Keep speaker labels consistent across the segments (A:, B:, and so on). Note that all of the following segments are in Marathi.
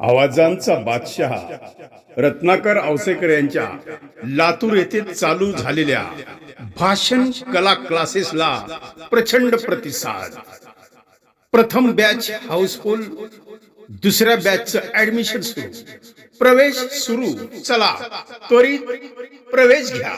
A: आवाजांचा बादशहा रत्नाकर औसेकर यांच्या लातूर येथे चालू झालेल्या भाषण कला क्लासेसला प्रचंड प्रतिसाद. प्रथम बॅच हाऊसफुल दुसऱ्या बॅचचं ऍडमिशन सुरू. प्रवेश सुरू. चला त्वरित प्रवेश घ्या.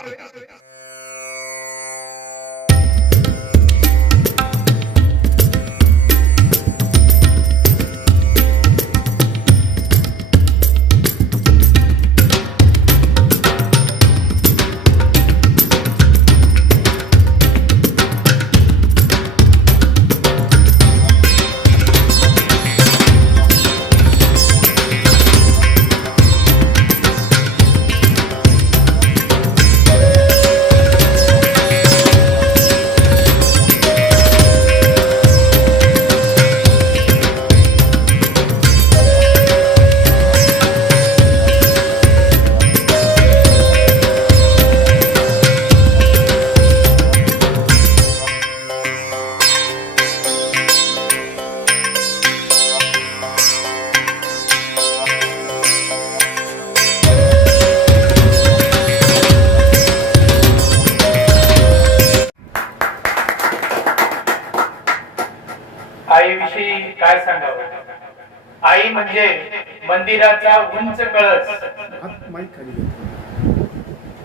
B: मंदिराचा उंच कळस.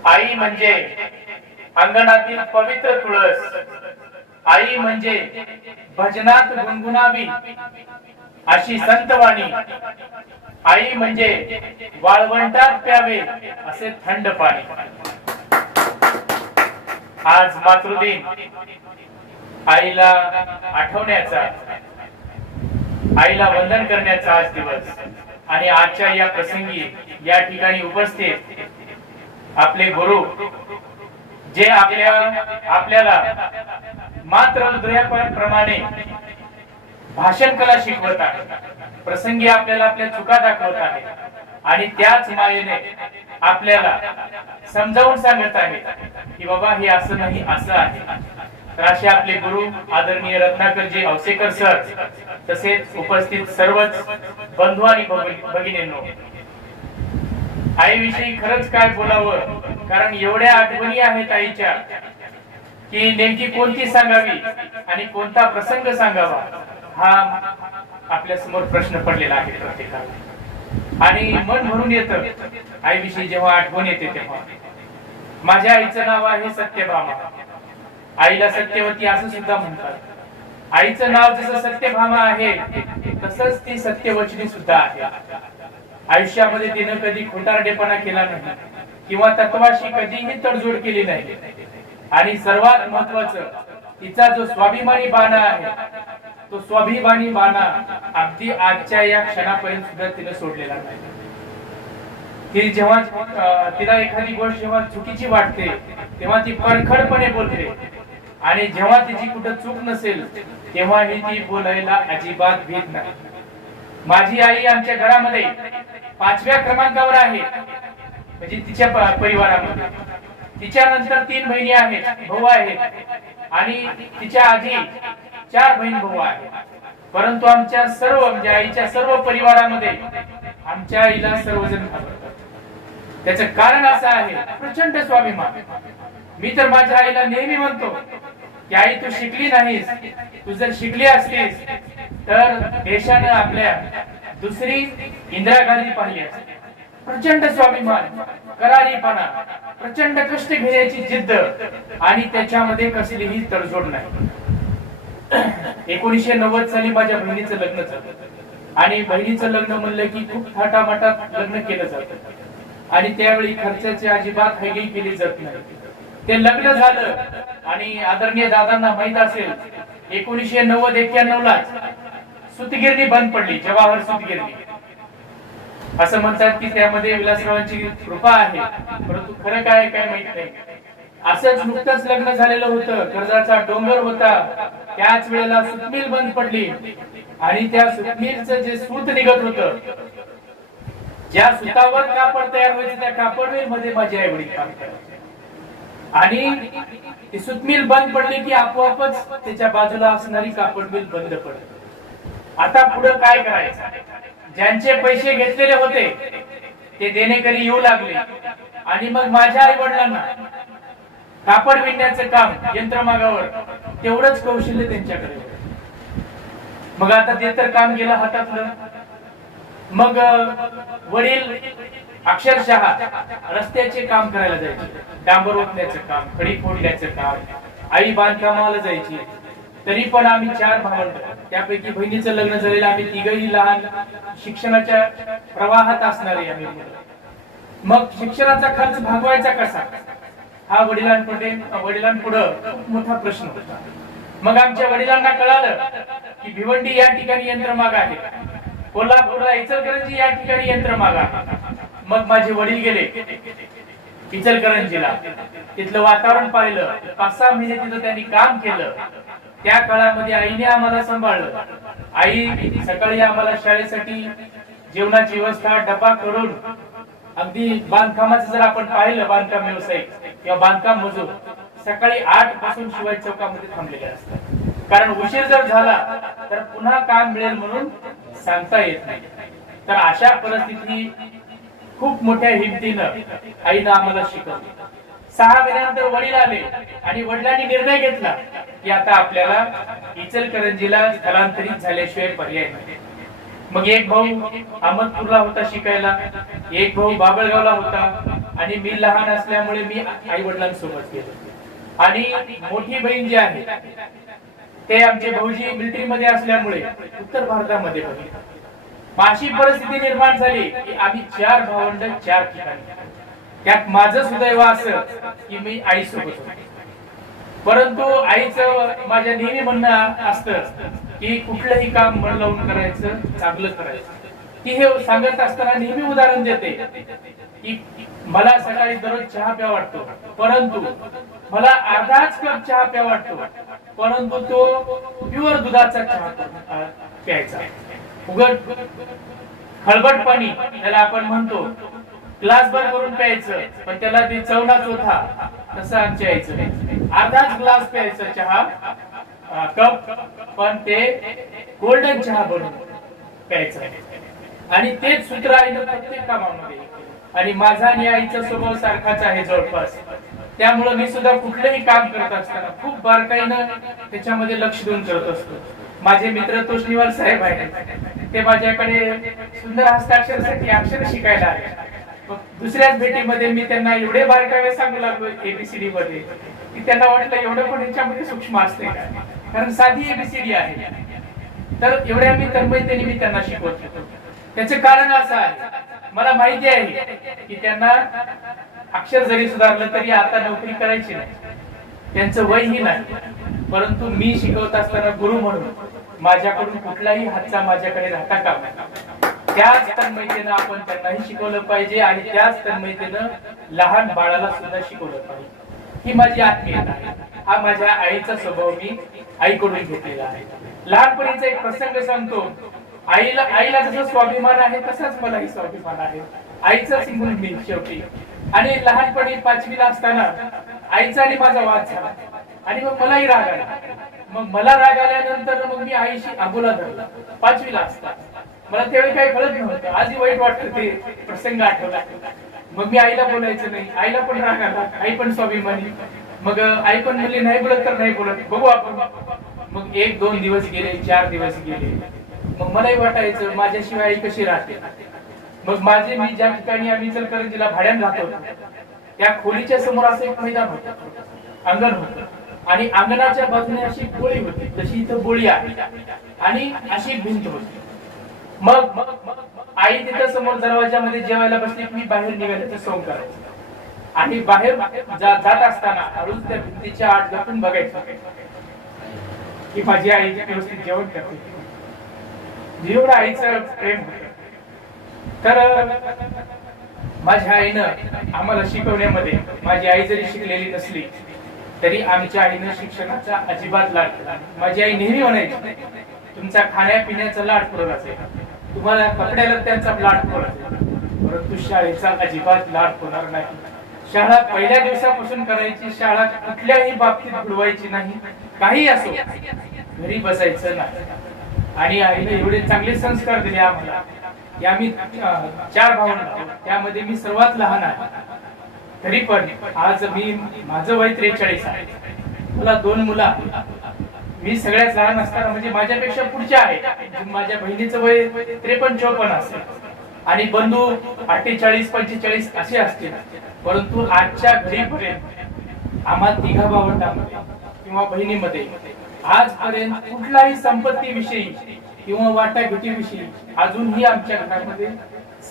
B: आई म्हणजे अंगणातील पवित्र तुळस. आई म्हणजे भजनात गुणगुणावी अशी संतवाणी. आई म्हणजे वाळवंटात प्यावे असे थंड पाणी. आज मातृदिन. आईला आठवण्याचा आईला वंदन करण्याचा आज दिवस. आणि आजच्या या प्रसंगी या ठिकाणी उपस्थित आपले गुरु जे आपल्या आपल्याला मात्र हृदयाप्रमाणे भाषण कला शिकवत आहे प्रसंगी आपल्याला आपल्या चुका दाखवत आहे आणि त्याच मायेने आपल्याला समजावून सांगत आहे की बाबा हे असं नाही असं आहे. असे आपले गुरु आदरणीय रत्नाकरजी औसेकर सर तसेच उपस्थित सर्वच बंधू आणि भगिनींनो. आईविषयी खरंच काय बोलावं? कारण एवढ्या आठवणी आहेत आईच्या की नेमकी कोणती सांगावी आणि कोणता प्रसंग सांगावा हा आपल्यासमोर प्रश्न पडलेला आहे प्रत्येकाला. आणि मन भरून येत आईविषयी जेव्हा आठवण येते तेव्हा. माझ्या आईचं नाव आहे सत्यभामा. आईला सत्यवती असं सुद्धा म्हणतात. आईचं नाव जसं सत्यभामा आहे तसंच ती सत्यवचनी सुद्धा आहे. आयुष्यामध्ये तिनं कधी खोटारडेपणा केला नाही किंवा तत्वाशी कधीही तडजोड केली नाही. आणि सर्वात महत्वाचं तिचा जो स्वाभिमानी बाणा आहे तो स्वाभिमानी बाणा अगदी आजच्या या क्षणापर्यंत सुद्धा तिनं सोडलेला नाही. ती जेव्हा तिला एखादी गोष्ट जेव्हा चुकीची वाटते तेव्हा ती परखडपणे बोलते. आणि जेव्हा तिची कुठं चूक नसेल तेव्हाही ती बोलायला अजिबात भीत नाही. माझी आई आमच्या घरामध्ये पाचव्या क्रमांकावर आहे. म्हणजे तिच्या परिवारामध्ये. तिच्या नंतर तीन बहिणी आहेत भाऊ आहेत. आणि तिच्या आधी चार बहीण भाऊ आहेत. परंतु आमच्या सर्व म्हणजे आईच्या सर्व परिवारामध्ये आमच्या आईला सर्वजण त्याचं कारण असं आहे प्रचंड स्वाभिमान. मी तर माझ्या आईला नेहमी म्हणतो की आई तू शिकली नाहीस. तू जर शिकली असतीस तर देशानं आपल्या दुसरी इंदिरा गांधी पाहिली असते. प्रचंड स्वाभिमान करारीपणा प्रचंड कष्ट घेण्याची जिद्द आणि त्याच्यामध्ये कसलीही तडजोड नाही. एकोणीशे नव्वद साली माझ्या बहिणीचं लग्न झालं. आणि बहिणीचं लग्न म्हणलं की खूप थाटामाटात लग्न केलं जातं. आणि त्यावेळी खर्चाची अजिबात हैगई केली जात नाही. ते लग्न झालं आणि आदरणीय दादांना माहीत असेल एकोणीशे नव्वद एक्क्याण्णव ला सुतगिरणी बंद पडली जवाहर सुतगिरणी. असं म्हणतात की त्यामध्ये विलासरावांची कृपा आहे परंतु खरं काय काय माहीत नाही. असंच नुकतंच लग्न झालेलं होतं कर्जाचा डोंगर होता त्याच वेळेला सुतमिल बंद पडली. आणि त्या सुतमिलचं जे सूत निघत होतं ज्या सुतावर कापड तयार व्हायचे त्या कापड मिलमध्ये माझी आई वडील काम आणि ती सूत मिल बंद पडली की आपोआपच त्याच्या बाजूला असणारी कापड मिल बंद पडली आता पुढे काय करायचं? ज्यांचे पैसे घेतलेले होते ते देणेकरी येऊ लागले. आणि मग माझ्या आई वडिलांना कापड विणण्याचं काम यंत्रमागावर तेवढंच कौशल्य त्यांच्याकडे मग आता ते तर काम गेलं हातातलं. मग वडील अक्षरशः रस्त्याचे काम करायला जायचे. डांबर ओतण्याचं काम खडी फोडण्याचं काम आई बांधकामाला जायची. तरी पण आम्ही चार भावंड. त्यापैकी बहिणीचं लग्न झालेलं आम्ही तिघही लहान. शिक्षणाच्या प्रवाहात असणारे आम्ही मग शिक्षणाचा खर्च भागवायचा कसा? हा वडिलांपुढे वडिलांपुढे खूप मोठा प्रश्न होता. मग आमच्या वडिलांना कळालं की भिवंडी या ठिकाणी यंत्रमाग आहे. कोल्हापूरला इचलकरंजी या ठिकाणी यंत्र मागा मग माझे वडील गेले इचलकरंजीला. तिथलं वातावरण पाहिलं. पाच सहा महिने तिथं त्यांनी काम केलं. त्या काळामध्ये आईने आम्हाला सांभाळलं. आई सकाळी आम्हाला शाळेसाठी जेवणाची व्यवस्था डबा करून अगदी बांधकामाचं जर आपण पाहिलं बांधकाम व्यावसायिक किंवा बांधकाम मजूर सकाळी आठपासून शिवाय चौकामध्ये थांबलेले असतात. कारण उशीर जर झाला तर पुन्हा काम मिळेल म्हणून सांगता येत नाही. तर अशा परिस्थिती खूप मोठ्या हिमतीनं आईनं आम्हाला शिकवलं. सहा महिन्यानंतर वडील आले आणि वडिलांनी निर्णय घेतला की आता आपल्याला इचलकरंजीला स्थलांतरित झाल्याशिवाय पर्याय नाही. मग एक भाऊ अहमदपूरला होता शिकायला एक भाऊ बाबळगावला होता आणि मी लहान असल्यामुळे मी आई वडिलांसोबत गेलो. आणि मोठी बहीण जी आहे ते आमचे भाऊजी मिलिटरीमध्ये असल्यामुळे उत्तर भारतामध्ये होते. अशी परिस्थिती निर्माण झाली की आम्ही चार भावंड चार ठिकाणी. त्यात माझं सुदैव असं की मी आई सोबत होतो. परंतु आईचं माझ्या नेहमी म्हणणं असतं की कुठलंही काम मन लावून करायचं चांगलं करायचं. ती हे सांगत असताना नेहमी उदाहरण देते की मला सकाळी दररोज चहा प्या वाटतो. परंतु मला अर्धाच कप चहा प्या वाटतो. परंतु तो प्युअर दुधाचा चहा प्यायचा. उघड हळबट पाणी त्याला आपण म्हणतो. ग्लासभर करून प्यायचं पण त्याला ते चवनाच होता तसं आमच्या यायचं अर्धाच ग्लास प्यायचा चहा कप पण ते गोल्डन चहा बनवून प्यायचं. आणि तेच सूत्र आहे प्रत्येक कामामध्ये. आणि माझा आणि आईचा स्वभाव सारखाच आहे जवळपास. त्यामुळे मी सुद्धा कुठलंही काम करत असताना खूप बारकाईनं त्याच्यामध्ये लक्ष देऊन करत असतो. माझे मित्र तोष्णीवाल साहेब आहेत. ते माझ्याकडे सुंदर हस्ताक्षरासाठी अक्षर शिकायला आले. दुसऱ्याच भेटीमध्ये मी त्यांना एवढे बारकावे सांगू लागलो एबीसीडी मध्ये की त्यांना वाटलं एवढं पण ह्याच्यामध्ये सूक्ष्म असते का कारण साधी एबीसीडी आहे. तर एवढ्या मी तन्मयतेने मी त्यांना शिकवत होतो. त्याचं कारण असं आहे मला माहिती आहे की त्यांना अक्षर जरी सुधारलं तरी आता नोकरी करायची नाही. त्यांचं वयही नाही. परंतु मी शिकवत असताना गुरु म्हणून माझ्याकडून कुठलाही हातचा माझ्याकडे राहता का त्याच तन्मयतेनं आपण त्यांनाही शिकवलं पाहिजे आणि त्याच तन्मयतेनं लहान बाळाला सुद्धा शिकवलं पाहिजे. ही माझी आत्मीयता आहे. हा माझ्या आईचा स्वभाव मी आईकडून घेतलेला आहे. लहानपणीचा एक प्रसंग सांगतो. आईला आईला जसं स्वाभिमान आहे तसाच मलाही स्वाभिमान आहे. आईचाच म्हणून मी शेवटी. आणि लहानपणी पाचवीला असताना आईचा आणि माझा वाद झाला. आणि मग मलाही राग आला. मग मला राग आल्यानंतर मग मी आईशी अबोला धरला. पाचवीला असता. मला त्यावेळी काही कळत नव्हतं. आजही वाईट वाटतं ते प्रसंग आठवला. मग मी आईला बोलायचं नाही. आईला पण राग आला. आई पण स्वाभिमानी. मग आई पण म्हणली नाही बोलत तर नाही बोलत. बघू आपण. मग एक दोन दिवस गेले चार दिवस गेले. मग मलाही वाटायचं माझ्याशिवाय आई कशी राहते? मग माझे मी ज्या ठिकाणी आम्ही इचलकरंजीला भाड्यानं राहतो त्या खोलीच्या समोर असं एक मैदान होतं. अंगण होतं. आणि अंगणाच्या बाजूने अशी बोळी होती जशी इथं बोळी आहे. आणि अशी भिंत होती. मग मग आई तिथं समोर दरवाजामध्ये जेवायला बसली मी बाहेर निघाल्याचं सोंग करायचं. आणि बाहेर जात असताना हळूच त्या भिंतीच्या आत लपून बघायचं. की माझी आई व्यवस्थित जेवण करते. जेवढं आईचं प्रेम तर माझ्या आईनं आम्हाला शिकवण्यामध्ये माझी आई जरी शिकलेली नसली तरी आमच्या आईनं शिक्षणाचा अजिबात लाट माझी आई नेहमी म्हणायची तुमचा खाण्यापिण्याचा लाट पुरवला असेल तुम्हाला कपड्याला त्यांचा लाट पुरवला असेल परंतु शाळेचा अजिबात लाट होणार नाही. शाळा पहिल्या दिवसापासून करायची शाळा कुठल्याही बाबतीत बुडवायची नाही. काही असो घरी बसायचं नाही. आणि आईने एवढे चांगले संस्कार दिले आम्हाला. या मी चार भावना त्यामध्ये मी सर्वात लहान आहे. तरी पण आज मी माझं वय त्रेचाळीस आहे. मला दोन मुलं मी सगळ्यात लहान असताना म्हणजे माझ्यापेक्षा पुढच्या आहे. माझ्या बहिणीचं वय त्रेपन्न चौपन्न असेल. आणि बंधू अठ्ठेचाळीस पंचेचाळीस असे असतील. परंतु आजच्या घरीपर्यंत आम्हा तिघा भावंडामध्ये किंवा बहिणीमध्ये आजपर्यंत कुठलाही संपत्तीविषयी किंवा वाटाघाटीविषयी अजूनही आमच्या घरामध्ये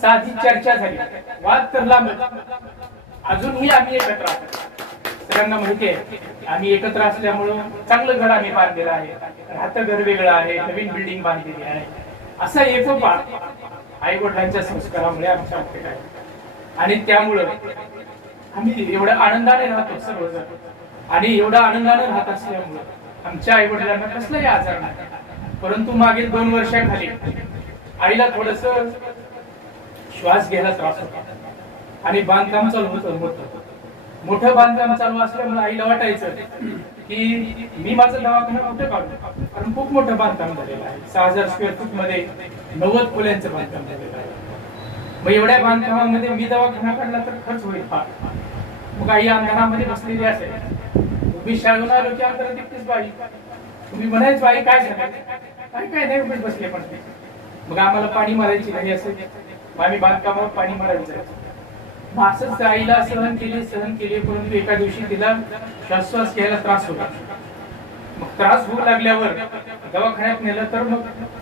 B: साधी चर्चा झाली. वाद तर लांब अजूनही आम्ही एकत्र सगळ्यांना माहिती आहे आम्ही एकत्र असल्यामुळं चांगलं घर आम्ही बांधलेलं आहे. राहतं घर वेगळं आहे नवीन बिल्डिंग बांधलेली आहे. असा एकोपा आई वडिलांच्या संस्कारामुळे आमच्या आहे. आणि त्यामुळं आम्ही एवढ्या आनंदाने राहतो सर्वजण. आणि एवढ्या आनंदाने राहत असल्यामुळं आमच्या आई वडिलांना कसलाही आजार नाही. परंतु मागील दोन वर्षाखाली आईला थोडस श्वास घ्यायला त्रास होता. आणि बांधकाम चालू होतं मोठं मोठं बांधकाम चालू असल्यामुळे आईला वाटायचं की मी माझं दवाखाना कुठे काढू? कारण खूप मोठं बांधकाम झालेलं आहे. सहा हजार स्क्वेअर फूटमध्ये नव्वद खोल्यांचं बांधकाम झालेलं आहे. मग एवढ्या बांधकामामध्ये मी दवाखाना काढला तर खर्च होईल फार. मग आई अंधारामध्ये बसलेली असेल. मी शाळेतून आलो की अंधारात एकटीच बाई. तुम्ही म्हणायच बाई काय झालं? काय काय नाही पण बसले पण ते. मग आम्हाला पाणी मारायची नाही असेल. मग आम्ही बांधकामावर पाणी मारायला जायचो. मग असंच आईला सहन केले सहन केले परंतु एका दिवशी तिला श्वासश्वास घ्यायला त्रास होता मग त्रास होऊ लागल्यावर दवाखान्यात नेलं तर मग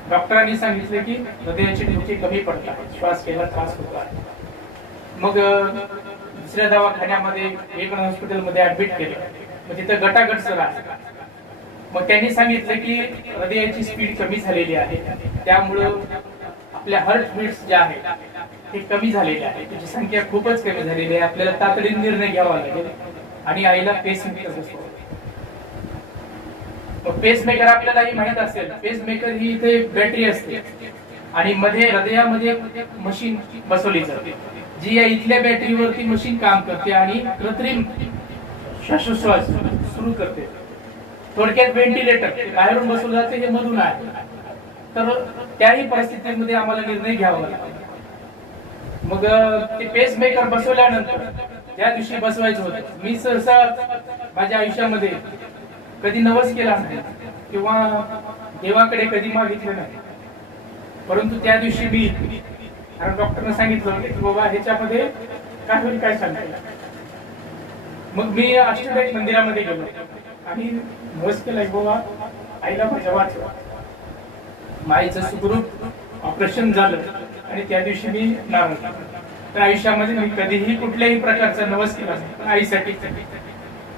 B: डॉक्टरांनी सांगितलं की हृदयाची ठोके कमी पडतात. श्वास घ्यायला त्रास होतो. मग दुसऱ्या दवाखान्यामध्ये एक हॉस्पिटलमध्ये ऍडमिट केलं. मग तिथं गटागट सरा मग त्यांनी सांगितलं की हृदयाची स्पीड कमी झालेली आहे. त्यामुळं आपल्या हर्ट बीट्स ज्या आहेत ते कमी झालेले आहे त्याची संख्या खूपच कमी झालेली आहे. आपल्याला तातडीने निर्णय घ्यावा लागेल. आणि आईला पेस मेकर पेस मेकर आपल्यालाही माहीत असेल. पेस मेकर ही इथे बॅटरी असते. आणि मध्ये हृदयामध्ये मशीन बसवली जाते. जी या इथल्या बॅटरीवरती मशीन काम करते आणि कृत्रिम श्वासोश्वास सुरू करते. थोडक्यात व्हेंटिलेटर बाहेरून बसवलं जाते हे मधून आहे. तर त्याही परिस्थितीमध्ये आम्हाला निर्णय घ्यावा लागतो. मग ते पेस मेकर बसवल्यानंतर त्या दिवशी बसवायचं होतं. मी सहसा माझ्या आयुष्यामध्ये कधी नवस केला नाही किंवा देवाकडे कधी मागितलं नाही. परंतु त्या दिवशी मी कारण डॉक्टरने सांगितलं की बाबा ह्याच्यामध्ये काय होईल काय सांगायला मग मी अष्टविनायक मंदिरामध्ये गेलो. आणि नवस केलाय बाबा. आईला माझ्या वाचवा माईचं सुखरूप ऑपरेशन झालं. आणि त्या दिवशी मी नारळ तर आयुष्यामध्ये मी कधीही कुठल्याही प्रकारचा नवस केला नाही. पण आईसाठी.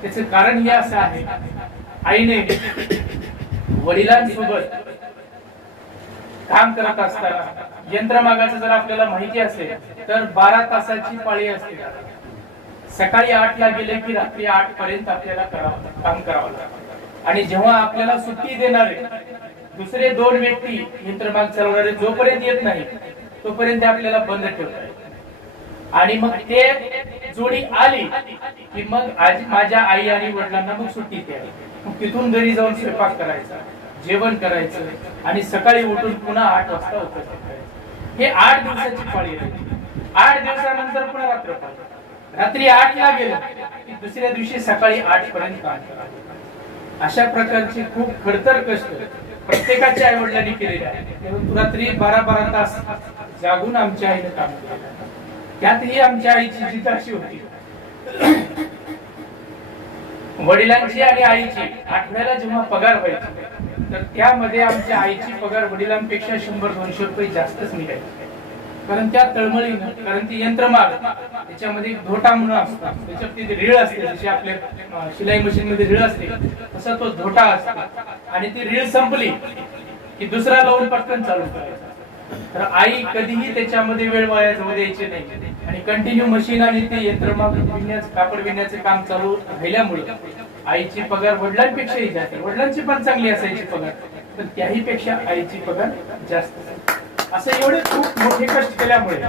B: त्याचं कारण हे असं आहे. आईने वडिलांसोबत काम करत असताना यंत्रमागाचं जर आपल्याला माहिती असेल तर बारा तासाची पाळी असते. सकाळी आठ ला गेले की रात्री आठ पर्यंत आपल्याला करावं काम करावं लागतं. आणि जेव्हा आपल्याला सुट्टी देणारे दुसरे दोन व्यक्ती यंत्रमाग चालवणारे जोपर्यंत येत नाही तोपर्यंत आपल्याला बंद ठेवतात. आणि मग ते जोडी आली की मग आज माझ्या आई आणि वडिलांना मग सुट्टी द्यावी मग तिथून घरी जाऊन स्वयंपाक करायचा जेवण करायचं आणि सकाळी उठून पुन्हा आठ वाजता उपस्थित करायचं हे आठ दिवसाची पाळी राहिली आठ दिवसानंतर पुन्हा रात्र पाळी रात्री आठ ला गेलो की दुसऱ्या दिवशी सकाळी आठ पर्यंत काम करा. अशा प्रकारचे खूप खडतर कष्ट प्रत्येकाच्या आई वडिलांनी केलेले आहे रात्री बारा बारा तास जागून आमच्या आईने काम केलं. त्यातही आमच्या आईची जिद्द अशी होती. वडिलांची आणि आईची आठवड्याला जेव्हा पगार व्हायची तर त्यामध्ये आमच्या आईची पगार वडिलांपेक्षा शंभर दोनशे रुपये जास्तच निघायची कारण त्या तळमळीनं कारण ती यंत्रमाग त्याच्यामध्ये धोटा म्हणून असतात त्याच्यात ती रीळ असते जशी आपल्या शिलाई मशीन मध्ये रीळ असते तसा तो धोटा असतो. आणि ती रीळ संपली की दुसरा लावून पटकन चालू करायचा. तर आई कधीही त्याच्यामध्ये वेळ वाया जाऊ द्यायची नाही. आणि कंटिन्यू मशीन आणि ते यंत्रमाग विणण्याचं कापड विणण्याचं काम चालू राहिल्यामुळे आईची पगार वडिलांपेक्षाही जास्त वडिलांची पण चांगली असायची पगार पण त्याही पेक्षा आईची पगार जास्त. असायची. असं एवढे खूप मोठे कष्ट केल्यामुळे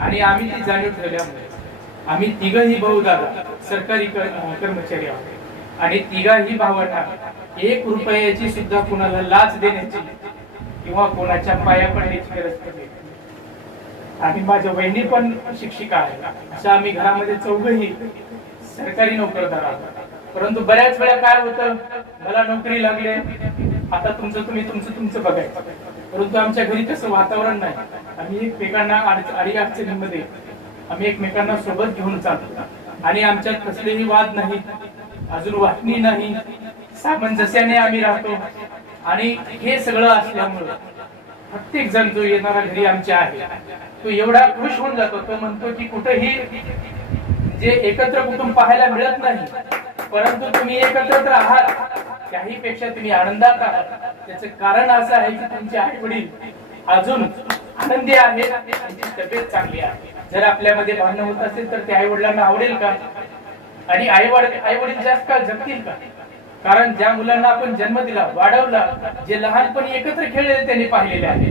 B: आणि आम्ही ती जाणीव ठेवल्यामुळे आम्ही तिघही भाऊ सरकारी कर्मचारी आहोत. आणि तिघाही भावांना एक रुपयाची सुद्धा कुणाला लाच देण्याची किंवा कोणाच्या पाया पडण्याची गरज पडली आणि माझ्या बहिणी पण शिक्षिका आहे अशा आम्ही घरामध्ये चौघही सरकारी नोकरदार आहोत. परंतु बऱ्याच वेळा काय होतं? मला नोकरी लागले. आता तुमचं तुम्ही तुमचं तुमचं बघायचं. परंतु आमच्या घरी तसं वातावरण नाही. आम्ही एकमेकांना अडी अडचणीमध्ये आम्ही एकमेकांना सोबत घेऊन चालतो. आणि आमच्यात कसलेही वाद नाही अजून वाटणी नाही सामंजस्याने आम्ही राहतो. आणि हे सगळं असल्यामुळं प्रत्येक जण जो येणारा घरी आमच्या आहे तो एवढा खुश होऊन जातो. तो म्हणतो की कुठेही जे एकत्र कुटुंब पाहायला मिळत नाही परंतु तुम्ही एकत्र आहात त्याही पेक्षा तुम्ही आनंदात आहात. त्याचं कारण असं आहे की तुमचे आई वडील अजून आनंदी आहेत. त्यांची तब्येत चांगली आहे. जर आपल्यामध्ये भांडण होत असेल तर ते आई वडिलांना आवडेल का? आणि आई वडील आई वडील जास्त काळ जगतील का? कारण ज्या मुलांना आपण जन्म दिला वाढवला जे लहानपणी एकत्र खेळलेले त्यांनी पाहिलेले आहे.